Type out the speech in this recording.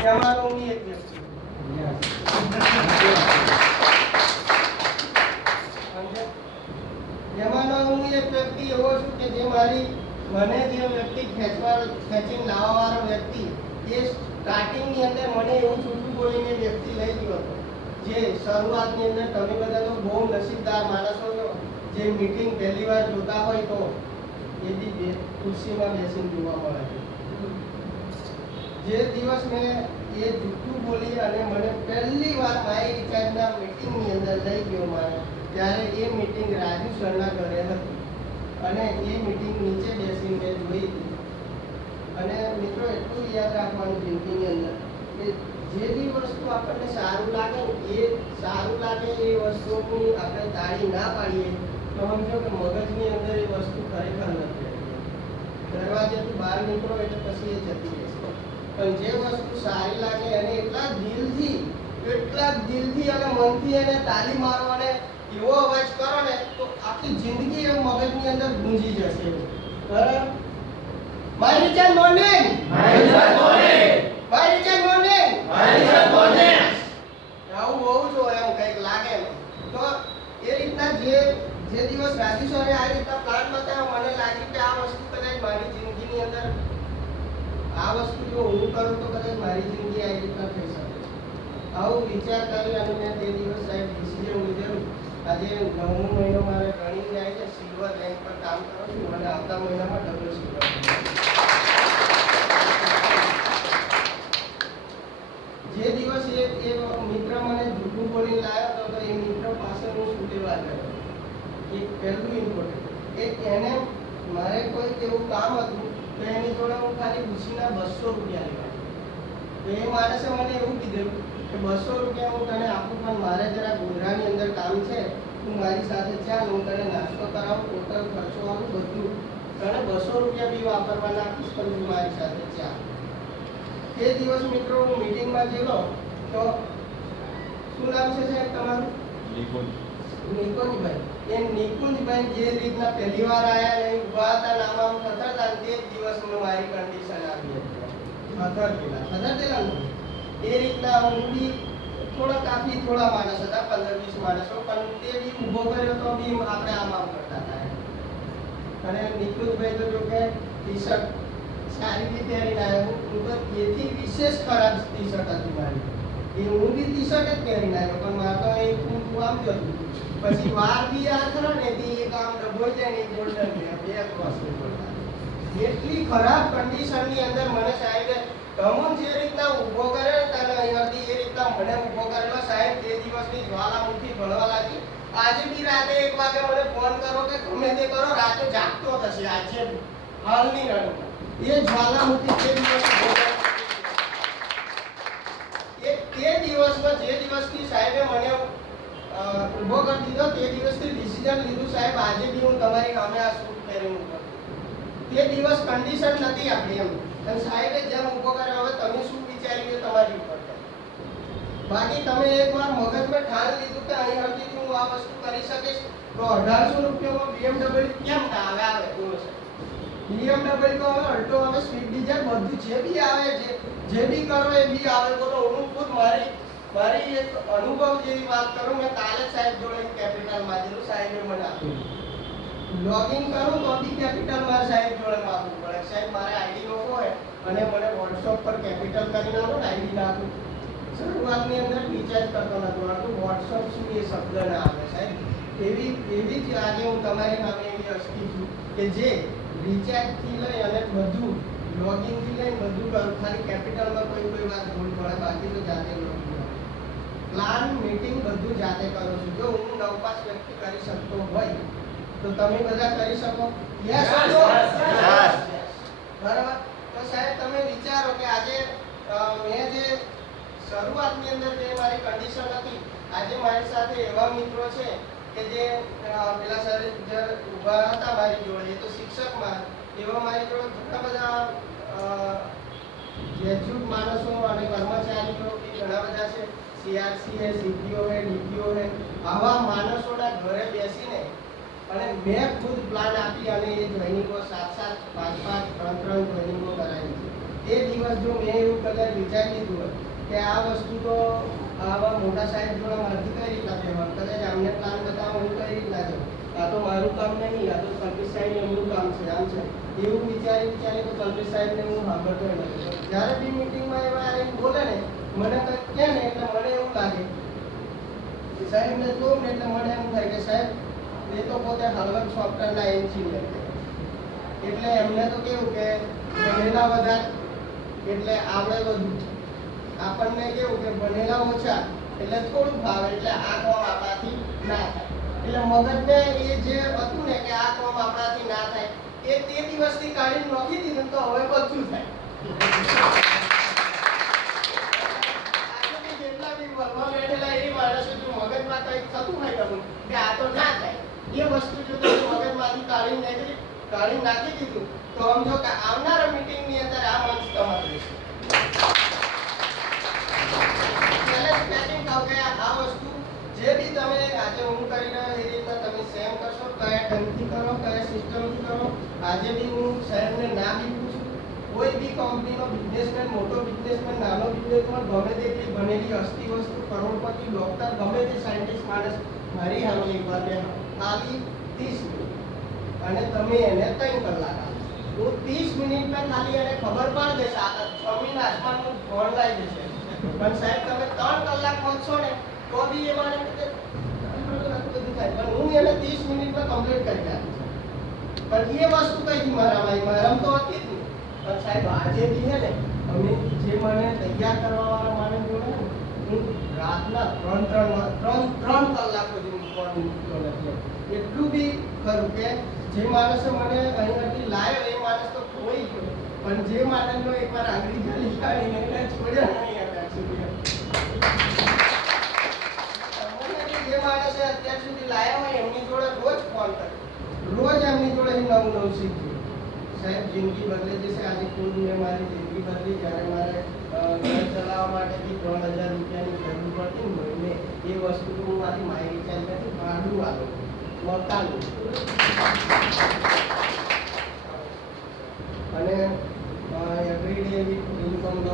એમાંનો હું એક વ્યક્તિ એમાંનો હું એક વ્યક્તિ એવો છું કે જે મને જે વ્યક્તિ ખેંચીને લાવવાવાળો વ્યક્તિ એ સ્ટાર્ટિંગની અંદર મને એવું છૂટું બોલીને વ્યક્તિ લઈ ગયો હતો, જે શરૂઆતની અંદર તમે બધા તો બહુ નસીબદાર માણસો છો, જે મીટિંગ પહેલી વાર જોતા હોય તો એ બી ખુરશીમાં બેસીને જોવા મળે છે. જે દિવસ મેં એ જૂઠું બોલી અને મને પહેલી વાર મારી રિચાર્જના મીટિંગની અંદર લઈ ગયો મારે, ત્યારે એ મીટિંગ રાજુ સરના ઘરે હતી અને એ મીટિંગ નીચે બેસીને મેં જોઈ હતી. અને મિત્રો એટલું યાદ રાખવાનું જિંદગીની અંદર કે જે બી વસ્તુ આપણને સારું લાગે એ વસ્તુની આપણે તાળી ના પાડીએ તો સમજો કે મગજની અંદર એ વસ્તુ ખરેખર નથી. દરવાજેથી બહાર નીકળો એટલે પછી એ જતી રહેશે. પણ જે વસ્તુ સારી લાગે અને એટલા દિલથી અને મનથી એને તાળી મારો અને એવો અવાજ કરો ને તો આખી જિંદગી એ મગજની અંદર ગુંજી જશે. બરાબર? માય રિચાર્જ મોર્નિંગ, આવું હોવું જોઈએ એમ કંઈક લાગે ને. તો એ રીતના જે દિવસ રાજુ સરે આ રીતના પ્લાન બતાવ્યો, મને લાગ્યું કે આ વસ્તુ કદાચ મારી જિંદગીની અંદર આ વસ્તુ જો હું કરું તો કદાચ મારી જિંદગી આ રીતના થઈ શકે. આવું વિચાર કરી અને મેં તે દિવસ સાહેબ ડિસિઝન લીધેલું. આજે 9મો મહિનો મારે રનિંગ જાય છે, સિલ્વર રેન્ક પર કામ કરું છું અને આવતા મહિનામાં ડબલ સિલ્વર. જે દિવસ એ મિત્ર મને જૂઠું બોલીને લાવ્યો હતો તો એ મિત્ર પાસે હું શું લેવા ગયો, એક પહેલું ઇમ્પોર્ટન્ટ એને મારે કોઈ એવું કામ હતું તો એની જોડે હું ખાલી ભૂસીના 200 રૂપિયા લેવા. તો એ માણસે મને એવું કીધેલું કે 200 રૂપિયા હું તને આપું, પણ મારે જરા ગોધરાની અંદર કામ છે, તું મારી સાથે ચાલ, હું તને નાસ્તો કરાવું, ટોટલ ખર્ચો આવું બધું તને 200 રૂપિયા બી વાપરવાના આપીશ, પણ તું મારી સાથે ચાલ. તે દિવસ મિત્રો હું મીટિંગમાં ગયેલો તો શું નામ છે સાહેબ તમારું? નિકુંજભાઈ. એ નિકુંજભાઈ જે રીતના પહેલી વાર આયા ને ઉભા હતા નામ થતા હતા, તે જ દિવસમાં મારી કન્ડિશન આવી હતી. થતરદેલા એ રીતના હું બી થોડા માણસ હતા, 15-20 માણસો, પણ તે બી ઊભો કર્યો તો બી આપણે આમ કરતા હતા. અને નિકુંજભાઈ તો જો કે ટી શર્ટ સારી રીતે પહેરીને આવ્યો. હું તો એથી વિશેષ ખરાબ ટી શર્ટ હતી મારી, એ હું બી ટી શર્ટ જ પહેરીને આવ્યો, પણ મારે તો એ હું આમ જતું. પછી વાર બી આ ખરો ને તે એક આમ ડબોઈ જાય ને ગોલ્ડન બે ક્રોસ પડતા. એટલી ખરાબ કન્ડિશનની અંદર મને સાહેબે તમન જે રીતના ઊભો કર્યો ને તને અહીંયાથી એ રીતના મને ઊભો કરેલો સાહેબ, તે દિવસની જ્વાલામુખી ભળવા લાગી. આજે બી રાતે 1 વાગે મને ફોન કરો કે ગમે તે કરો, રાતે જાગતો થશે આજે હાલની રણમાં એ જ્વાલામુખી તે દિવસ તે દિવસમાં જે દિવસથી સાહેબે મને ઊભો કરી દીધો, તે દિવસથી ડિસિઝન લીધું સાહેબ આજે બી હું તમારી સામે આ શૂટ પહેરીને ઊભો. તે દિવસ કન્ડિશન નથી આપણી એમ, અને સાહેબે જેમ ઊભો કર્યો, હવે તમે શું વિચારી તમારી ઉપર. બાકી તમે એકવાર મગજમાં ઠાણ લીધું કે અહીં હજી હું આ વસ્તુ કરી શકીશ તો 1800 રૂપિયામાં BMW કેમ ના આવે બોલો સાહેબ. BMW તો હવે અલ્ટો આવે, સ્વિફ્ટ ડિઝાયર બધું જે બી આવે, જે બી કરો એ બી આવે. બોલો હું ખુદ મારી એક અનુભવ જેવી વાત કરું, મેં કાલે સાહેબ જોડે કેપિટલ માંગેલું, સાહેબે મને આપ્યું. લોગિન કરું તો બી કેપિટલ મારે સાહેબ જોડે માંગવું પડે. સાહેબ મારે આઈડી નો હોય અને મને વોટ્સઅપ પર કેપિટલ કરીને આપો ને આઈડી નાખું. શરૂઆતની અંદર રિચાર્જ કરતો નતો, આટલું વોટ્સઅપ શું એ શબ્દ ના આવે સાહેબ. એવી જ આજે હું તમારી સામે એવી હસ્તી છું કે જે રિચાર્જથી લઈ અને બધું લોગિનથી લઈને બધું કરું, ખાલી કેપિટલમાં કોઈ વાત ભૂલ પડે, બાકી તો જાતે લોગિન પ્લાન મીટિંગ બધું જાતે કરું છું. જો હું 9-5 વ્યક્તિ કરી શકતો હોય તો તમે બધા કરી શકો? યસ. બરાબર. તો સાહેબ તમે વિચારો કે આજે મેં જે શરૂઆતની અંદર જે મારી કન્ડિશન હતી, આજે મારી સાથે એવા મિત્રો છે કે જે પેલા સર જે ઊભા હતા મારી જોડે, એ તો શિક્ષકમાં, એવા મારી જોડે ઘણા બધા ગ્રેજ્યુએટ માણસો અને કર્મચારીઓ એ ઘણા બધા છે. સીઆરસી હે, સીપીઓ હે, ડીપીઓ હે, આવા માણસોના ઘરે બેસીને અને મેં ખુદ પ્લાન આપી અને એ જોઈનિંગો 7-7, 5-5, 3-3 જોઈનિંગો કરાવી છે. તે દિવસ જો મેં એવું કદાચ વિચારી લીધું હોય કે આ વસ્તુ તો આવા મોટા સાહેબ જોડે મારાથી કઈ રીતના કહેવાનું, કદાચ અમને પ્લાન બતાવો હું કઈ રીતના કરું, આ તો મારું કામ નહીં, આ તો કલ્પેશ સાહેબ એમનું કામ છે, આમ છે, એવું વિચારી તો કલ્પેશ સાહેબને હું સાંભળતો નથી. જ્યારે બી મિટિંગમાં એવા આવીને બોલે ને, મને કંઈક કહે ને એટલે મને એવું લાગે સાહેબને જોઉં ને એટલે મને એમ થાય કે સાહેબ એ તો પોતે હળવદ સોફ્ટવેરના એન્જિનિયર એટલે એમને તો કેવું કે ભણેલા વધારે એટલે આવડે વધુ, આપણને કેવું કે ભણેલા ઓછા એટલે થોડું ભાવે એટલે આ કામ આપણાથી ના થાય. એટલે મગજને એ જે હતું ને કે આ કામ આપણાથી ના થાય એ તે દિવસથી કાઢીને નોખી દીધું તો હવે બધું થાય. જેટલા બી વલમાં બેઠેલા એ માણસો જો મગજમાં કંઈક થતું હોય તમને કે આ તો ના થાય એ વસ્તુ જો તમે મગજમાંથી કાઢી નાખી દીધું તો સમજો કે આવનારા મીટિંગની અંદર આ મંચ તમારું રહેશે. આ વસ્તુ જે બી તમે આજે હું કરી રહ્યો એ રીતના તમે સેમ કરશો, કયા ઢંગથી કરો, કયા સિસ્ટમથી કરો. આજે બી હું સાહેબને ના બી પૂછું, કોઈ બી કંપનીનો બિઝનેસમેન, મોટો બિઝનેસમેન, નાનો બિઝનેસમેન, ગમે તેટલી ભણેલી હસ્તી વસ્તુ, કરોડપતિ, ડોક્ટર, ગમે તે સાયન્ટિસ્ટ માણસ મારી સામે એકવાર બે ખાલી 30 મિનિટ અને તમે એને 3 કલાક આપો, હું 30 મિનિટમાં ખાલી એને ખબર પડી દેશે, જમીન આસમાનનું ભણ લાવી દેશે. પણ સાહેબ તમે 3 કલાક પહોંચશો ને તો બી એ મારે બધું થાય, પણ હું એને 30 મિનિટમાં કમ્પ્લીટ કરી આપીશ. પણ એ વસ્તુ કઈ મારામાં તો હતી જ નહીં. પણ સાહેબ આજે બી છે ને અમે જે મને તૈયાર કરવા વાળા માણસ જોડે ને હું રાતના 3 કલાક સુધી મૂકતો નથી. એટલું બી ખરું કે જે માણસે મને અહીંયાથી લાવ્યો એ માણસ તો ખોઈ ગયો, પણ જે માણસનો એકવાર આંગળી ચાલી કાઢીને એને છોડ્યા નહીં અત્યાર સુધી. જે માણસે અત્યાર સુધી લાવ્યા હોય એમની જોડે રોજ ફોન કરે, રોજ એમની જોડે નવું શીખ્યું. સાહેબ જિંદગી બદલે જશે. આજે ખુદ મેં મારી જિંદગી બદલી. જ્યારે મારે ઘર ચલાવવા માટે બી 3000 રૂપિયાની જરૂર પડતી મહિને એ વસ્તુ હું મારી મારી રિચાર્જ નથી ભાડું આવું મકાનું અને એવરીડે ઇન્કમ નો